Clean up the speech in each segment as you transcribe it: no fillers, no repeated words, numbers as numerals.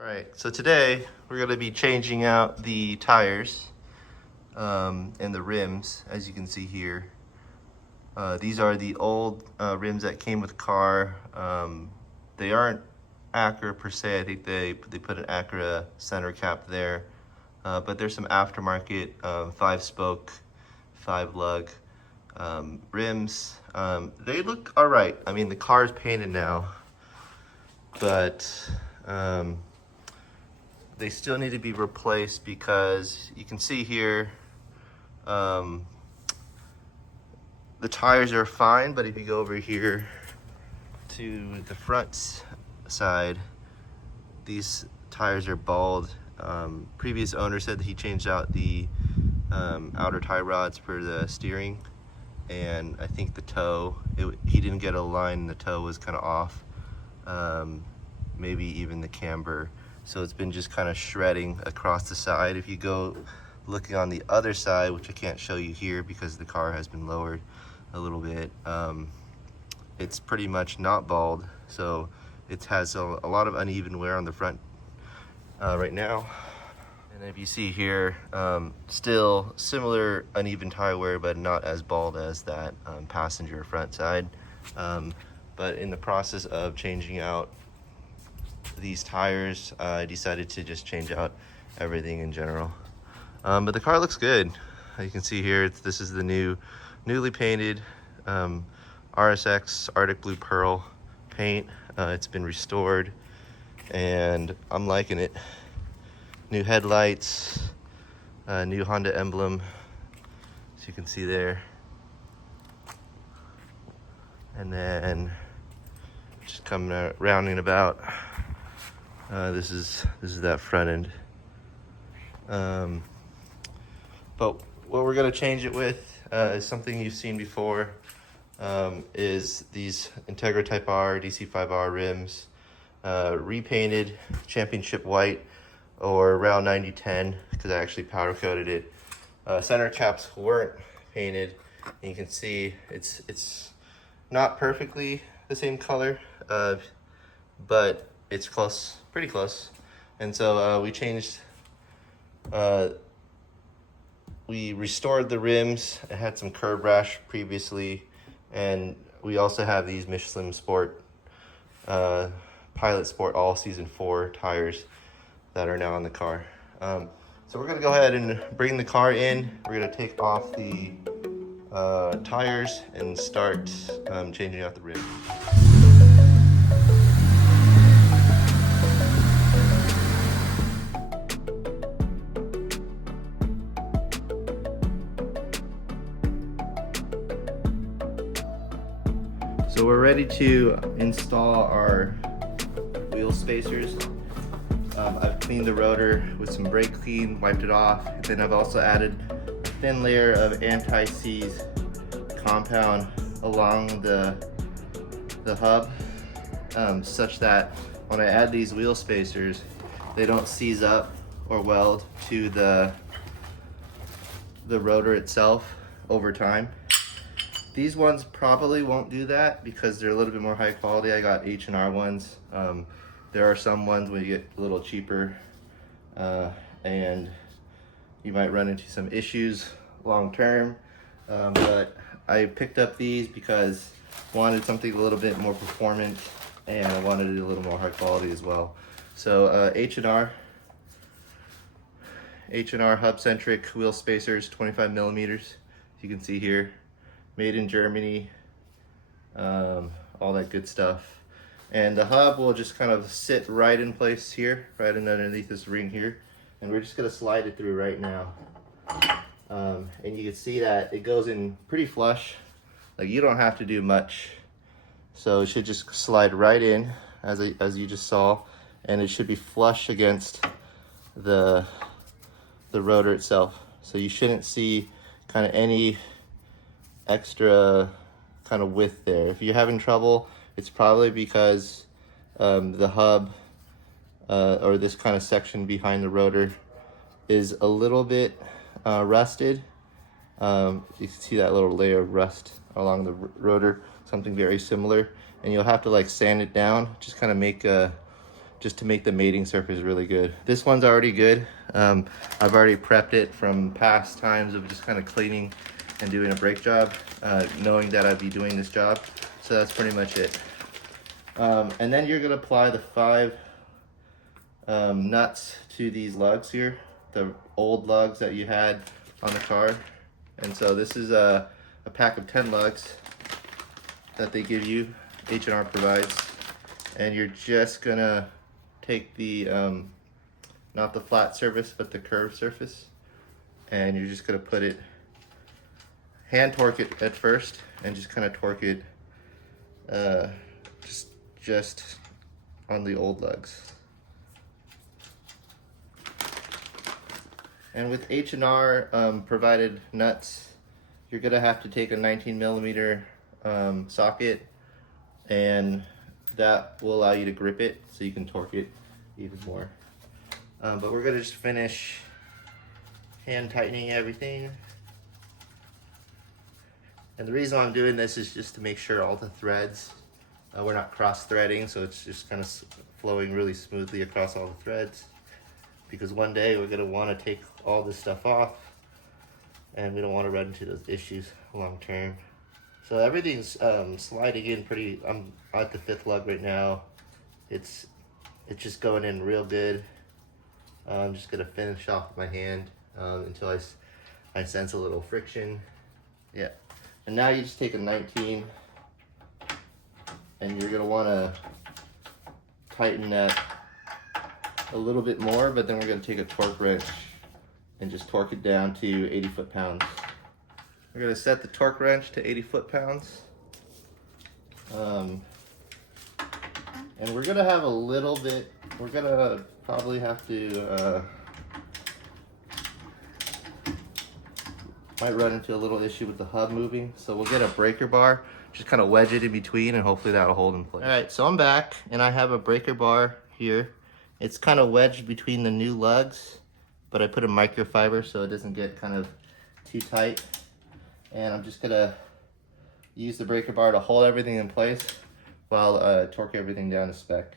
All right, so today we're going to be changing out the tires and the rims, as you can see here. These are the old rims that came with the car. They aren't Acura per se. I think they put an Acura center cap there, but there's some aftermarket 5-spoke, 5-lug rims. They look all right. I mean, the car is painted now, but they still need to be replaced because you can see here the tires are fine, but if you go over here to the front side, these tires are bald. Previous owner said that he changed out the outer tie rods for the steering, and I think the toe, he didn't get a line, the toe was kind of off, maybe even the camber. So it's been just kind of shredding across the side. If you go looking on the other side, which I can't show you here because the car has been lowered a little bit, it's pretty much not bald. So it has a lot of uneven wear on the front right now. And if you see here, still similar uneven tire wear, but not as bald as that passenger front side. But in the process of changing out these tires, I decided to just change out everything in general. But the car looks good. You can see here, this is the newly painted RSX Arctic Blue Pearl paint. It's been restored and I'm liking it. New headlights, new Honda emblem, as you can see there. And then just coming out, rounding about. This is that front end. But what we're gonna change it with is something you've seen before. Is these Integra Type R, DC5 rims, repainted championship white or around 9010, because I actually powder coated it. Center caps weren't painted, and you can see it's not perfectly the same color, but it's close, pretty close. And so we changed, we restored the rims. It had some curb rash previously, and we also have these Michelin Pilot Sport All-season 4 tires that are now on the car. So we're gonna go ahead and bring the car in. We're gonna take off the tires and start changing out the rim. So we're ready to install our wheel spacers. I've cleaned the rotor with some brake clean, wiped it off, and then I've also added a thin layer of anti-seize compound along the hub, such that when I add these wheel spacers, they don't seize up or weld to the rotor itself over time. These ones probably won't do that because they're a little bit more high quality. I got H&R ones. There are some ones where you get a little cheaper and you might run into some issues long term. But I picked up these because I wanted something a little bit more performant, and I wanted it a little more high quality as well. So H&R hubcentric wheel spacers, 25mm. You can see here, made in Germany, all that good stuff. And the hub will just kind of sit right in place here, right underneath this ring here. And we're just gonna slide it through right now. And you can see that it goes in pretty flush. Like, you don't have to do much. So it should just slide right in, as you just saw. And it should be flush against the rotor itself. So you shouldn't see kind of any extra kind of width there. If you're having trouble, it's probably because the hub or this kind of section behind the rotor is a little bit rusted. You can see that little layer of rust along the rotor, something very similar. And you'll have to like sand it down, just kind of make a just to make the mating surface really good. This one's already good. I've already prepped it from past times of just kind of cleaning and doing a brake job, knowing that I'd be doing this job. So that's pretty much it. And then you're gonna apply the 5 nuts to these lugs here, the old lugs that you had on the car. And so this is a pack of 10 lugs that they give you, H&R provides. And you're just gonna take the, not the flat surface, but the curved surface. And you're just gonna put it, hand torque it at first, and just kind of torque it just on the old lugs. And with H&R provided nuts, you're gonna have to take a 19mm socket, and that will allow you to grip it so you can torque it even more. But we're gonna just finish hand tightening everything. And the reason I'm doing this is just to make sure all the threads, we're not cross threading, so it's just kind of flowing really smoothly across all the threads. Because one day we're gonna wanna take all this stuff off, and we don't wanna run into those issues long term. So everything's sliding in pretty, I'm at the 5th lug right now. It's just going in real good. I'm just gonna finish off my hand until I sense a little friction. Yeah. And now you just take a 19, and you're gonna wanna tighten that a little bit more, but then we're gonna take a torque wrench and just torque it down to 80 foot-pounds. We're gonna set the torque wrench to 80 foot-pounds. And we're gonna have a little bit, we're gonna probably have to, might run into a little issue with the hub moving. So we'll get a breaker bar, just kind of wedge it in between, and hopefully that'll hold in place. All right, so I'm back, and I have a breaker bar here. It's kind of wedged between the new lugs, but I put a microfiber so it doesn't get kind of too tight. And I'm just gonna use the breaker bar to hold everything in place while torque everything down to spec.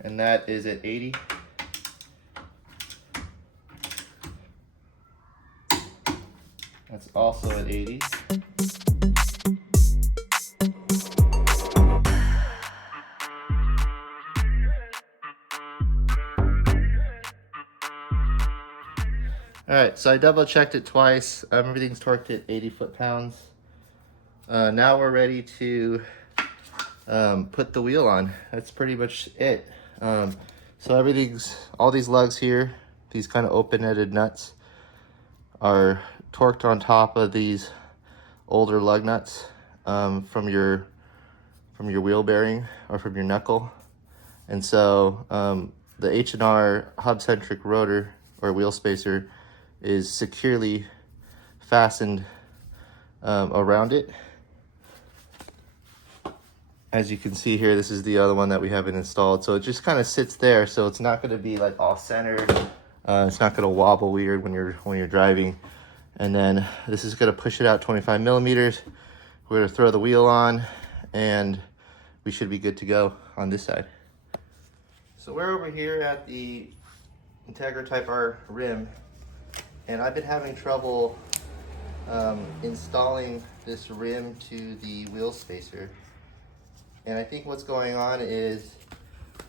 And that is at 80. That's also at 80. All right, so I double checked it twice. Everything's torqued at 80 foot-pounds. Now we're ready to put the wheel on. That's pretty much it. So all these lugs here, these kind of open-ended nuts, are torqued on top of these older lug nuts from your wheel bearing or from your knuckle. And so the H&R hub-centric rotor or wheel spacer is securely fastened around it. As you can see here, this is the other one that we haven't installed. So it just kind of sits there, so it's not going to be like all centered. It's not going to wobble weird when you're driving. And then this is going to push it out 25 millimeters. We're going to throw the wheel on, and we should be good to go on this side. So we're over here at the Integra Type R rim, and I've been having trouble installing this rim to the wheel spacer. And I think what's going on is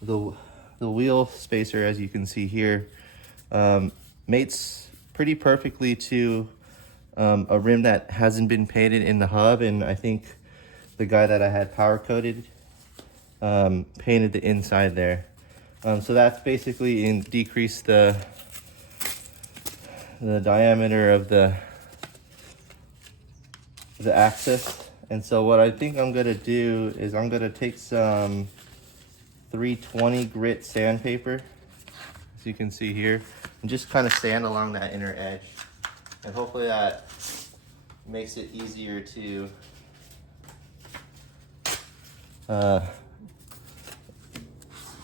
the wheel spacer, as you can see here, mates pretty perfectly to a rim that hasn't been painted in the hub. And I think the guy that I had power coated painted the inside there. So that's basically decreased the diameter of the axis. And so what I think I'm gonna do is I'm gonna take some 320 grit sandpaper, as you can see here, and just kind of sand along that inner edge. And hopefully that makes it easier to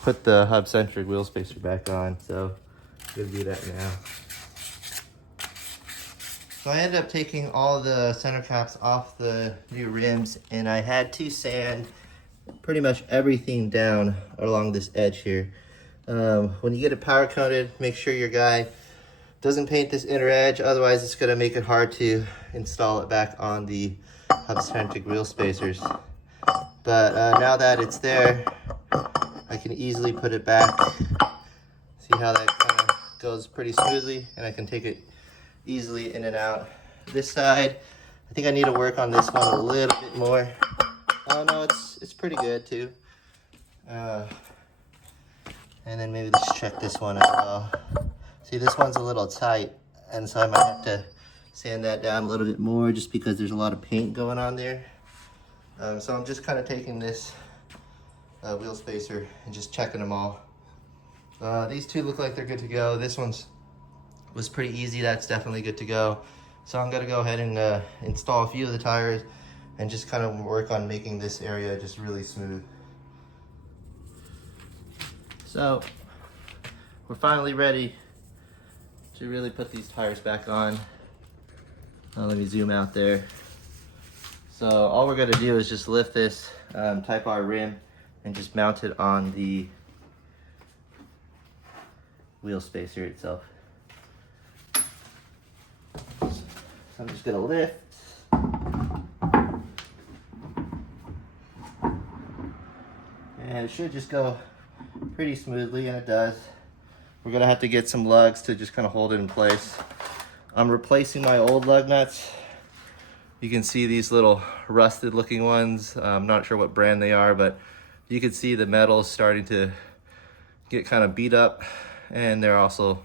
put the hub-centric wheel spacer back on. So I'm gonna do that now. So I ended up taking all the center caps off the new rims, and I had to sand pretty much everything down along this edge here. When you get it powder coated, make sure your guy doesn't paint this inner edge, otherwise it's gonna make it hard to install it back on the hubcentric wheel spacers. But now that it's there, I can easily put it back. See how that kind of goes pretty smoothly, and I can take it easily in and out. This side, I think I need to work on this one a little bit more. Oh no, it's pretty good too. And then maybe let's check this one as well. See, this one's a little tight, and so I might have to sand that down a little bit more just because there's a lot of paint going on there. So I'm just kind of taking this wheel spacer and just checking them all. These two look like they're good to go. This one's was pretty easy. That's definitely good to go. So I'm gonna go ahead and install a few of the tires and just kind of work on making this area just really smooth. So we're finally ready to really put these tires back on. Let me zoom out there. So all we're gonna do is just lift this Type R rim and just mount it on the wheel spacer itself. So I'm just gonna lift. And it should just go pretty smoothly, and it does. We're gonna have to get some lugs to just kind of hold it in place. I'm replacing my old lug nuts. You can see these little rusted looking ones. I'm not sure what brand they are, but you can see the metal is starting to get kind of beat up, and they're also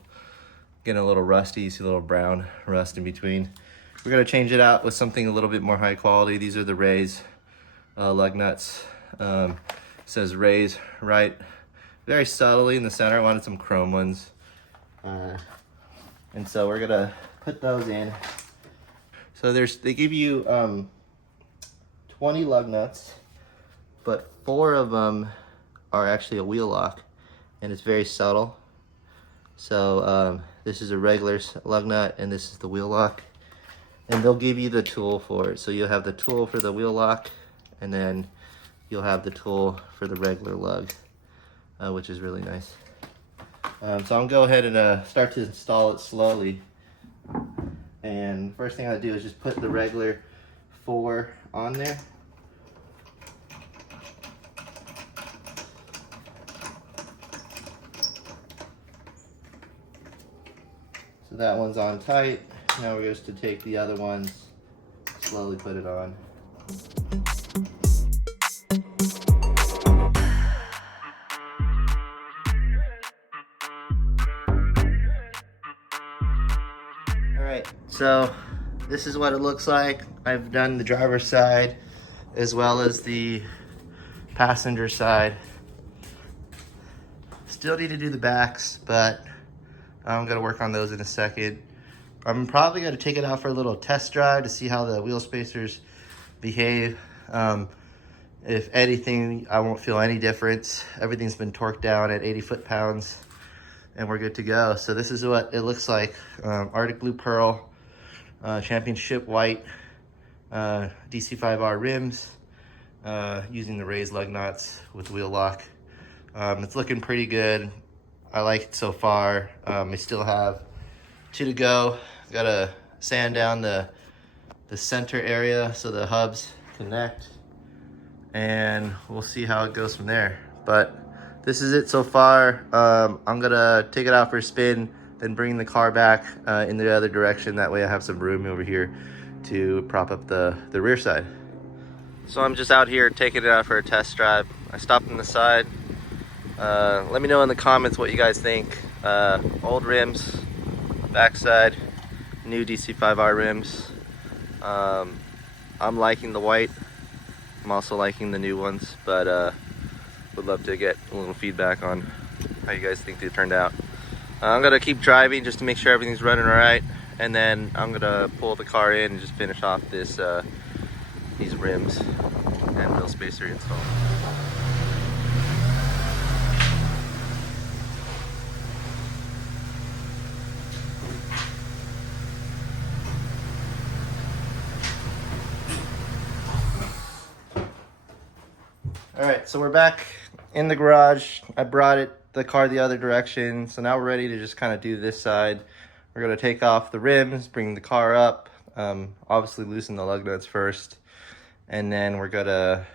getting a little rusty. You see a little brown rust in between. We're gonna change it out with something a little bit more high quality. These are the Rays lug nuts. It says Rays right very subtly in the center. I wanted some chrome ones. And so we're gonna put those in. So they give you 20 lug nuts, but 4 of them are actually a wheel lock, and it's very subtle. So this is a regular lug nut, and this is the wheel lock. And they'll give you the tool for it. So you'll have the tool for the wheel lock, and then you'll have the tool for the regular lug, which is really nice. So I'm gonna go ahead and start to install it slowly. And first thing I do is just put the regular 4 on there. So that one's on tight. Now we're just to take the other ones, slowly put it on. Alright, so this is what it looks like. I've done the driver's side as well as the passenger side. Still need to do the backs, but I'm gonna work on those in a second. I'm probably gonna take it out for a little test drive to see how the wheel spacers behave. If anything, I won't feel any difference. Everything's been torqued down at 80 foot-pounds, and we're good to go. So this is what it looks like. Arctic Blue Pearl, Championship White, DC5R rims, using the Rays lug nuts with wheel lock. It's looking pretty good. I like it so far. I still have 2 to go. Gotta sand down the center area so the hubs connect, and we'll see how it goes from there. But this is it so far. I'm gonna take it out for a spin, then bring the car back in the other direction. That way I have some room over here to prop up the rear side. So I'm just out here taking it out for a test drive. I stopped on the side. Let me know in the comments what you guys think. Old rims, backside, new DC5R rims. I'm liking the white. I'm also liking the new ones, but would love to get a little feedback on how you guys think they turned out. I'm gonna keep driving just to make sure everything's running all right, and then I'm gonna pull the car in and just finish off this these rims and wheel spacer install. All right, so we're back in the garage. I brought the car the other direction, so now we're ready to just kind of do this side. We're gonna take off the rims, bring the car up, obviously loosen the lug nuts first, and then we're gonna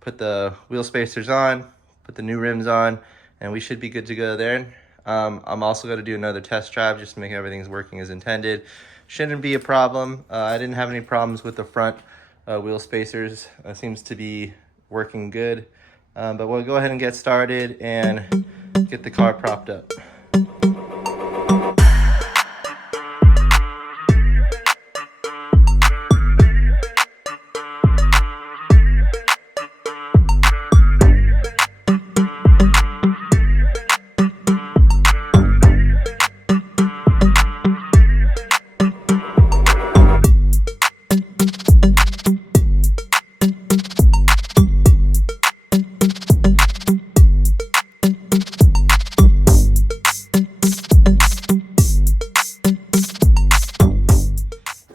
put the wheel spacers on, put the new rims on, and we should be good to go there. I'm also gonna do another test drive just to make everything's working as intended. Shouldn't be a problem. I didn't have any problems with the front wheel spacers. Seems to be working good. But we'll go ahead and get started and get the car propped up.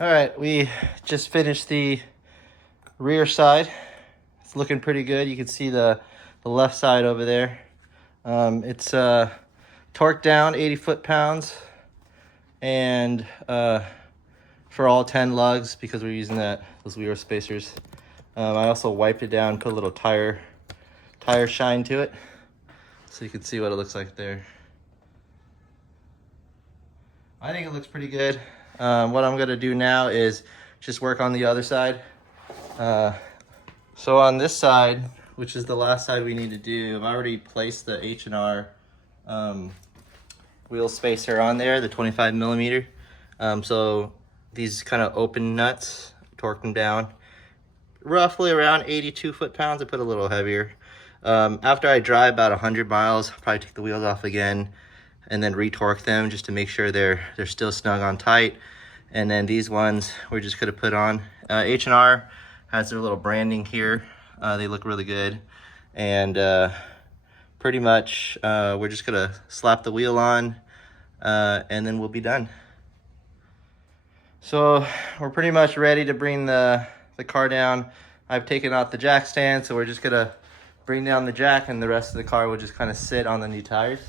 All right, we just finished the rear side. It's looking pretty good. You can see the left side over there. It's torqued down 80 foot-pounds, and for all 10 lugs because we're using those wheel spacers. I also wiped it down, put a little tire shine to it, so you can see what it looks like there. I think it looks pretty good. What I'm gonna do now is just work on the other side. So on this side, which is the last side we need to do, I've already placed the H&R wheel spacer on there, the 25mm. So these kind of open nuts, torque them down roughly around 82 foot-pounds. I put a little heavier. After I drive about 100 miles, I'll probably take the wheels off again and then retorque them just to make sure they're still snug on tight. And then these ones we're just gonna put on. H&R has their little branding here. They look really good. And pretty much we're just gonna slap the wheel on and then we'll be done. So we're pretty much ready to bring the car down. I've taken out the jack stand, so we're just gonna bring down the jack and the rest of the car will just kind of sit on the new tires.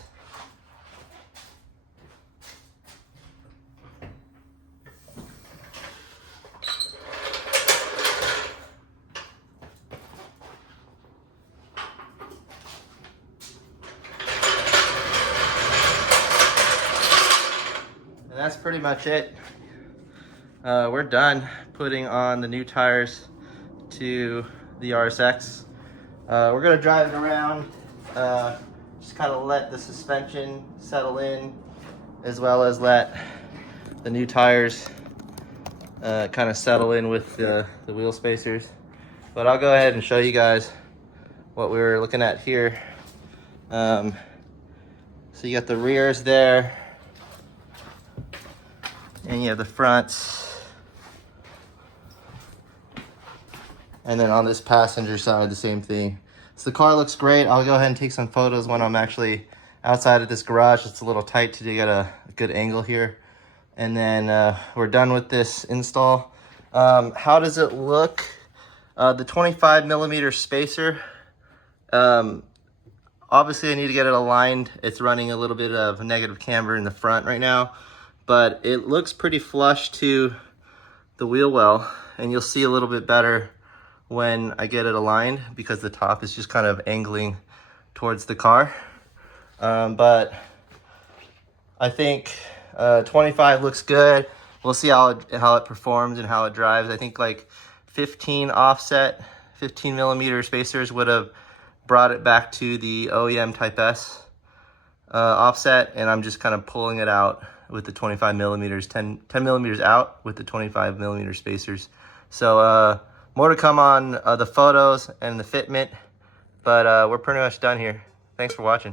And that's pretty much it. We're done putting on the new tires to the RSX. We're gonna drive it around, just kind of let the suspension settle in, as well as let the new tires kind of settle in with the wheel spacers. But I'll go ahead and show you guys what we were looking at here. So you got the rears there, and you have the fronts. And then on this passenger side, the same thing. So the car looks great. I'll go ahead and take some photos when I'm actually outside of this garage. It's a little tight to get a good angle here. And then we're done with this install. How does it look? The 25mm spacer, obviously I need to get it aligned. It's running a little bit of a negative camber in the front right now, but it looks pretty flush to the wheel well, and you'll see a little bit better when I get it aligned because the top is just kind of angling towards the car. But I think 25 looks good. We'll see how it performs and how it drives. I think like 15 offset, 15mm spacers would have brought it back to the OEM Type S offset, and I'm just kind of pulling it out with the 25mm, 10 millimeters out with the 25mm spacers. So more to come on the photos and the fitment, but we're pretty much done here. Thanks for watching.